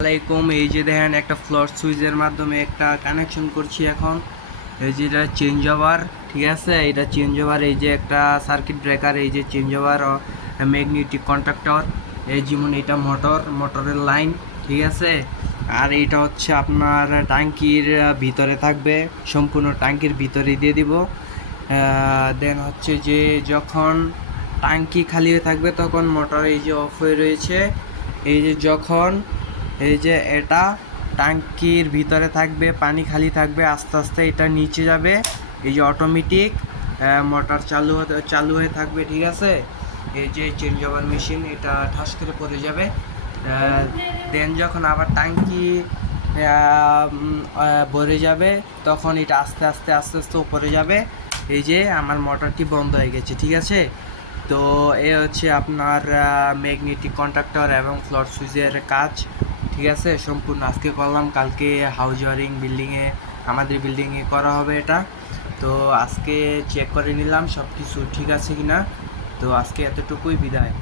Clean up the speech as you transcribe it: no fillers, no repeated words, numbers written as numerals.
আসসালামাইকুম। এই যে দেখেন একটা ফ্লোর সুইচের মাধ্যমে একটা কানেকশন করছি এখন। এই যে এটা চেঞ্জ ওভার, ঠিক আছে, এটা চেঞ্জ ওভার। এই যে একটা সার্কিট ব্রেকার, এই যে চেঞ্জ ওভার ম্যাগনেটিক কন্ট্রাক্টর, এই যেমন এটা মোটরের লাইন, ঠিক আছে। আর এটা হচ্ছে আপনার ট্যাঙ্কির ভিতরে থাকবে, সম্পূর্ণ ট্যাঙ্কির ভিতরে দিয়ে দিব। দেন হচ্ছে যে যখন ট্যাঙ্কি খালি হয়ে থাকবে তখন মোটর এই যে অফ হয়ে রয়েছে। এই যে যখন এই যে এটা ট্যাঙ্কির ভিতরে থাকবে, পানি খালি থাকবে, আস্তে আস্তে এটা নিচে যাবে। এই যে অটোমেটিক মোটর চালু হয়ে থাকবে, ঠিক আছে। এই যে চেঞ্জ ওভার মেশিন, এটা ঠাস করে পড়ে যাবে। দেন যখন আবার ট্যাঙ্কি ভরে যাবে তখন এটা আস্তে আস্তে আস্তে আস্তে উপরে যাবে। এই যে আমার মোটরটি বন্ধ হয়ে গেছে, ঠিক আছে। তো এ হচ্ছে আপনার ম্যাগনেটিক কন্ট্রাক্টর এবং ফ্লোর সুইচের কাজ, ঠিক আছে। সম্পূর্ণ আজকে করলাম, কালকে হাউস ওয়ারিং আমাদের বিল্ডিংয়ে করা হবে এটা। তো আজকে চেক করে নিলাম সব কিছু ঠিক আছে কিনা। তো আজকে এতটুকুই, বিদায়।